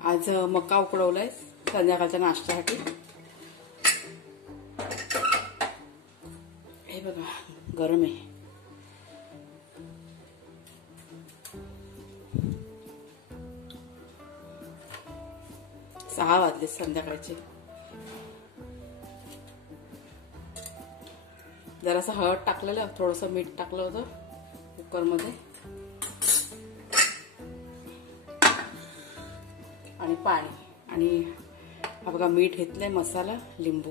आज मका उकडवलाय संध्याकाळच्या नाश्त्यासाठी। हे बघा गरम आहे। सहा वाजले संध्याकाळचे। जरासं हळद टाकलेलं, थोडंसं मीठ टाकलं होतं कुकरमध्ये आणि पाणी आणि हा बघा मीठ घेतलंय, मसाला, लिंबू।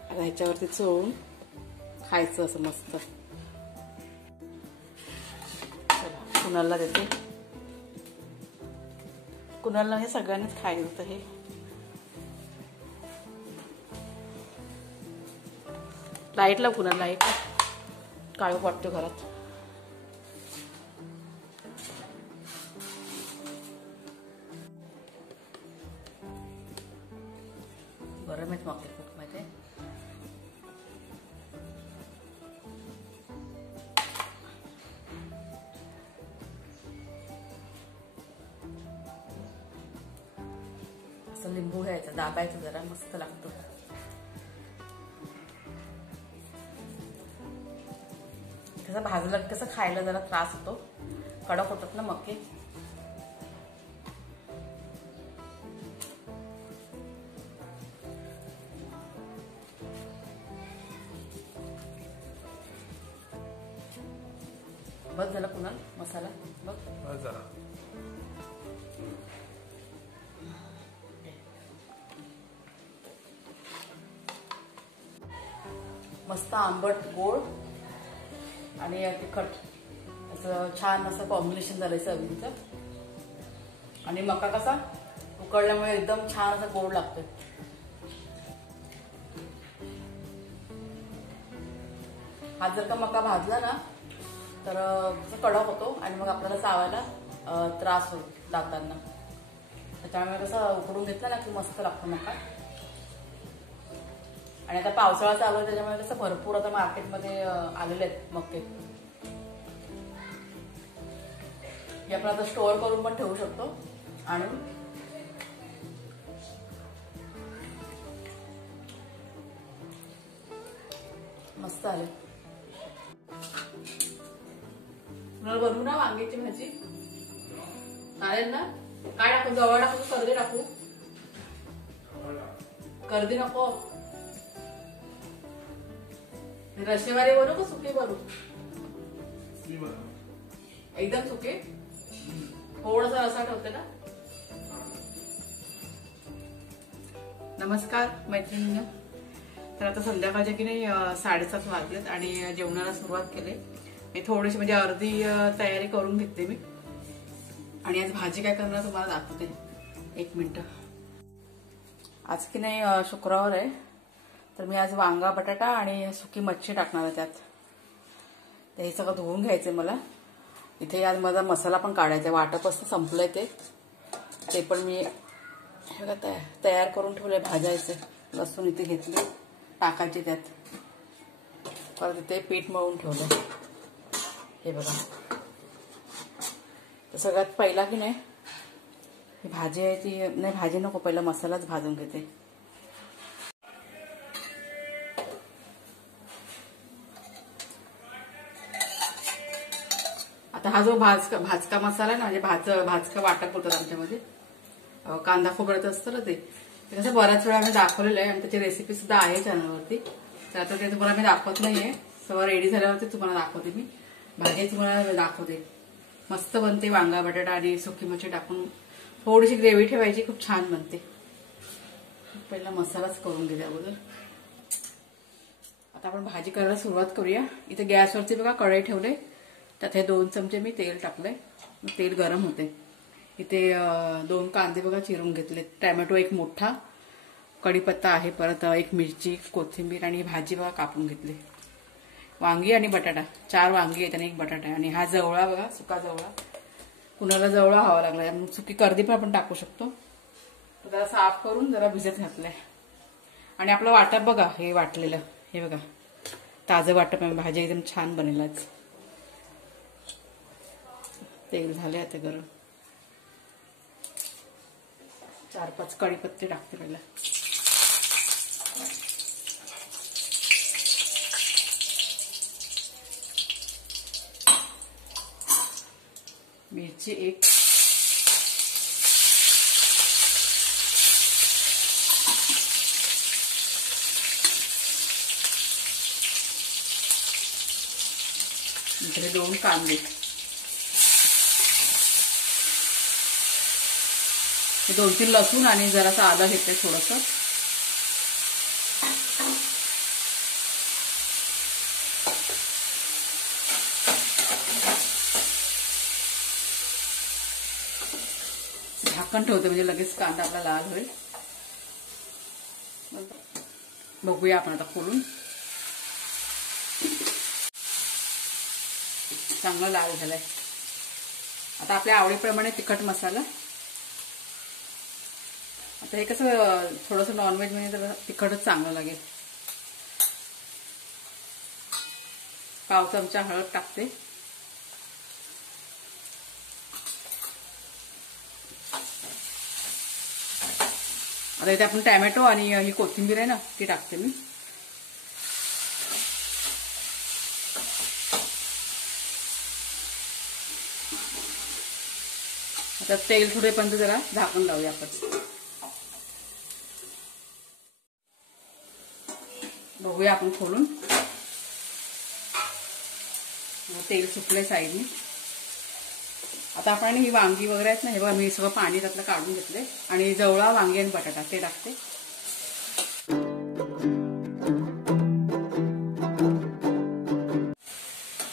आता ह्याच्यावरती चोळून खायचं असं मस्त। चला कुणाला देते, कुणाला हे सगळ्यांनीच खायचं होतं। हे लाईटला कुणाला लाईट काळोख वाटतो घरात। गरम आहेत मग खूप मध्ये। असं लिंबू घ्यायचं, दाबायचं, जरा मस्त लागतो। कसं भाजलं कसं खायला जरा त्रास होतो, कडक होतात ना मके। बस झाला कुणाल मसाला बघ, बस झाला। मस्त आंबट गोड आणि तिखट असं छान असं कॉम्बिनेशन झालंय चवीचं। आणि मका कसा उकडल्यामुळे एकदम छान असं गोड लागतोय। हा जर का मका भाजला ना तर कडक होतो आणि मग आपल्याला चावायला त्रास होतो दातांना। त्याच्यामुळे कसं उकडून घेतलं ना की मस्त लागतो मका। आणि आता पावसाळा चालू आहे त्याच्यामुळे कसं भरपूर आता मार्केटमध्ये आलेले आहेत मके। हे आपण आता स्टोअर करून पण ठेवू शकतो आणि मस्त आले। तुला बनवू ना वांग्याची भाजी, चालेल ना? काय टाकू, जवळ टाकू, कर्दी टाकू? कर्दी नको, रशेवारी बनवू का सुकी बनवू? एकदम सुके, थोडासा रसा ठेवते ना। नमस्कार मैत्रिणींनो, तर आता संध्याकाळच्या की नाही 7:30 वाजलेत आणि जेवणाला सुरुवात केली। मी थोडीशी म्हणजे अर्धी तयारी करून घेतली मी। आणि आज भाजी काय करणार तुम्हाला दाखवते, एक मिनिट। आज की नाही शुक्रवार आहे, तर मी आज वांगा, बटाटा आणि सुकी मच्छी टाकणार आहे त्यात। तर हे सगळं धुवून घ्यायचंय मला। इथे आज माझा मसाला पण काढायचा, वाटपच संपलंय ते पण मी तयार करून ठेवलंय। भाजायचे, लसूण इथे घेतले, टाकायचे त्यात, परत इथे पीठ मळून ठेवलंय। हे बघा, तर सगळ्यात पहिला की नाही ही भाजी आहे ती, नाही भाजी नको, पहिला मसालाच भाजून घेते। आता हा जो भाजका मसाला ना, म्हणजे भाजका वाटप होतात आमच्यामध्ये, कांदा खोबऱ्याचं असतं ना ते कसं बऱ्याच वेळा आम्ही दाखवलेलं आहे आणि त्याची रेसिपी सुद्धा आहे चॅनलवरती। तर आता ते तुम्हाला मी दाखवत नाहीये, सगळं रेडी झाल्यावरती तुम्हाला दाखवते मी। भाजी तुम्हाला दाखवते, मस्त बनते। वांगा, बटाटा आणि सुकी मच्छी टाकून थोडीशी ग्रेव्ही ठेवायची, खूप छान बनते। पहिला मसालाच करून घेऊया अगोदर। आता आपण भाजी करायला सुरुवात करूया। इथे गॅसवरती बघा कढई ठेवले, त्यात हे 2 चमचे मी तेल टाकलंय, तेल गरम होते। इथे 2 कांदे बघा चिरून घेतले, टोमॅटो 1 मोठा, कढीपत्ता आहे, परत 1 मिरची, कोथिंबीर आणि भाजी बघा कापून घेतली। वांगी आणि बटाटा, 4 वांगी आहेत आणि 1 बटाटा आहे। आणि हा जवळा बघा, सुका जवळा, कुणाला जवळा हवा लागला, सुकी कर्दी पण आपण टाकू शकतो। जरा साफ करून जरा भिजत घातलाय। आणि आपलं वाटप बघा, हे वाटलेलं, हे बघा ताजं वाटप आहे, भाजी एकदम छान बनेल आज। तेल झाले आता गरम, 4-5 कढीपत्ते टाकते पहिला. मिरची 1, इकडे 2 कांदे, 2-3 लसूण आणि जरासा आलं घेतलंय थोडंसं. झाकण ठेवते म्हणजे लगेच कांदा आपला लाल होईल. बघूया आपण आता खोलून. चांगला लाल झालाय. आता आपल्या आवडीप्रमाणे तिखट मसाला. आता हे कसं थोडंसं नॉनव्हेज म्हणजे तर तिखटच चांगलं लागेल. पाव चमचा हळद टाकते. आता इथे आपण टॅमॅटो आणि ही कोथिंबीर आहे ना ती टाकते मी. आता तेल थोडेपर्यंत जरा झाकून लावूया आपण. बघूया आपण खोलून. तेल सुटले साईडनी. आता आपण ही वांगी वगैरे आहेत ना, हे बघा मी सगळं पाणी त्यातलं काढून घेतले आणि जवळा, वांगी आणि बटाटा ते टाकते.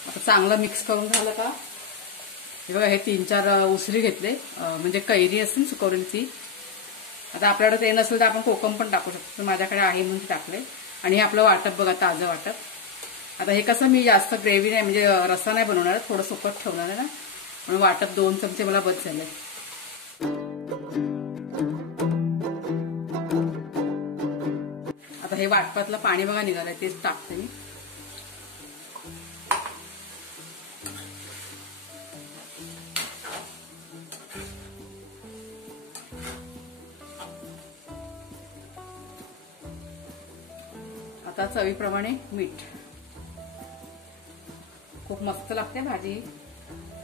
आता चांगलं मिक्स करून झालं का, हे बघा हे 3-4 उसरी घेतले, म्हणजे कैरी असते सुकवलेली ती. आता आपल्याकडे ते नसेल तर आपण कोकम पण टाकू शकतो, माझ्याकडे आहे म्हणून टाकले. आणि हे आपलं वाटप बघा, ताजं वाटप. आता हे कसं मी जास्त ग्रेव्ही नाही म्हणजे रस्सा नाही बनवणार, थोडं सुकट ठेवणार आहे ना, म्हणून वाटप 2 चमचे मला बस झाले. आता हे वाटपातलं पाणी बघा निघालंय, तेच टाकते मी. आता चवीप्रमाणे मीठ. खूप मस्त लागते भाजी.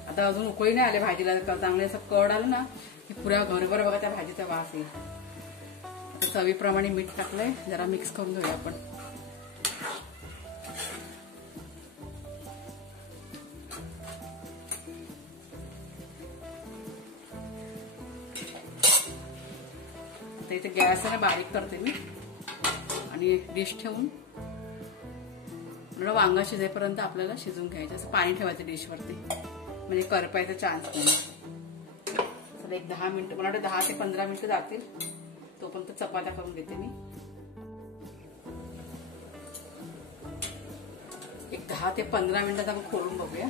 आता अजून उकळी नाही आले भाजीला, चांगले असं कड आलं ना की पुऱ्या घरभर बघा त्या भाजीचा वास येईल. आता चवीप्रमाणे मीठ टाकलंय, जरा मिक्स करून घेऊया आपण. आता इथे गॅस ना बारीक करते मी आणि डिश ठेवून वांगा शिजेपर्यंत आपल्याला शिजून घ्यायचं. असं पाणी ठेवायचं डिशवरती म्हणजे करपायचा चान्स नाही. चला 10 मिनिटं, मला वाटतं 10 ते 15 मिनिटं जातील. तोपर्यंत चपात्या करून घेते मी. 10 ते 15 मिनिटात आपण खोलून बघूया.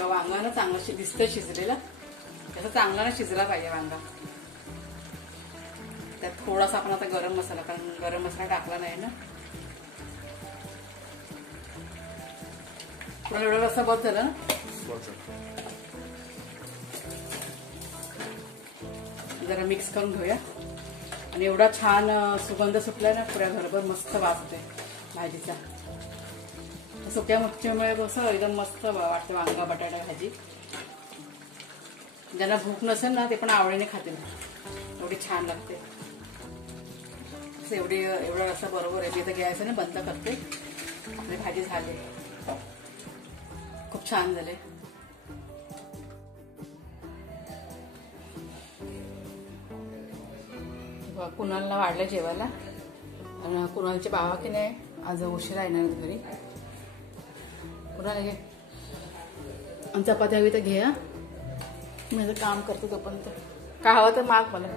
वांगा ना चांगलं दिसतं शिजलेलं, त्याचा चांगला ना शिजला पाहिजे वांगा. त्यात थोडासा आपण आता गरम मसाला, कारण गरम मसाला टाकला नाही ना. तुला एवढं रस्सा बहुत झाला ना. जरा मिक्स करून घेऊया. आणि एवढा छान सुगंध सुटलाय ना, पुऱ्या घरभर मस्त वास येतोय भाजीचा. सुक्या मच्छीमुळे कसं एकदम मस्त वाटतं वांगा बटाटा भाजी. ज्यांना भूक नसेल ना ते पण आवडीने खातील, एवढी छान लागते. एवढा रस्सा बरोबर आहे. मी तर गॅसने बंद करते. आपली भाजी झाली, खूप छान झाले. कुणालला वाढलं जेवायला. आणि कुणालचे बाबा की नाही आज उशिरा येणार घरी. कुणाला घे आणि चपाती हवी तर घे. माझं काम करतो तोपर्यंत. काय हवं तर माग मला.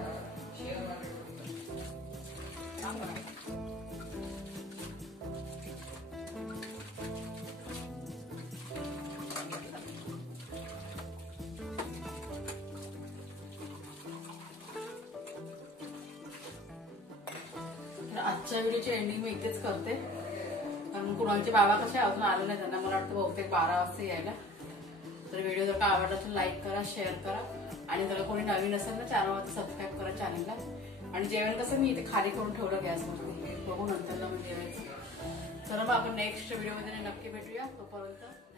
आजच्या व्हिडिओची एंडिंग मी इथेच करते, कारण कुणालचे बाबा कसे अजून आले नाही, त्यांना मला वाटतं बहुतेक 12 वाजता यायला. तर व्हिडिओ जर का आवडला तर लाईक करा, शेअर करा आणि जर कोणी नवीन असेल तर चॅनलवर सबस्क्राईब करा चॅनलला. आणि जेवण कसं मी इथे खाली करून ठेवलं गॅसवर, बघू नंतरला म्हणजे जेवायचं. तर मग आपण नेक्स्ट व्हिडिओमध्ये नक्की भेटूया. तोपर्यंत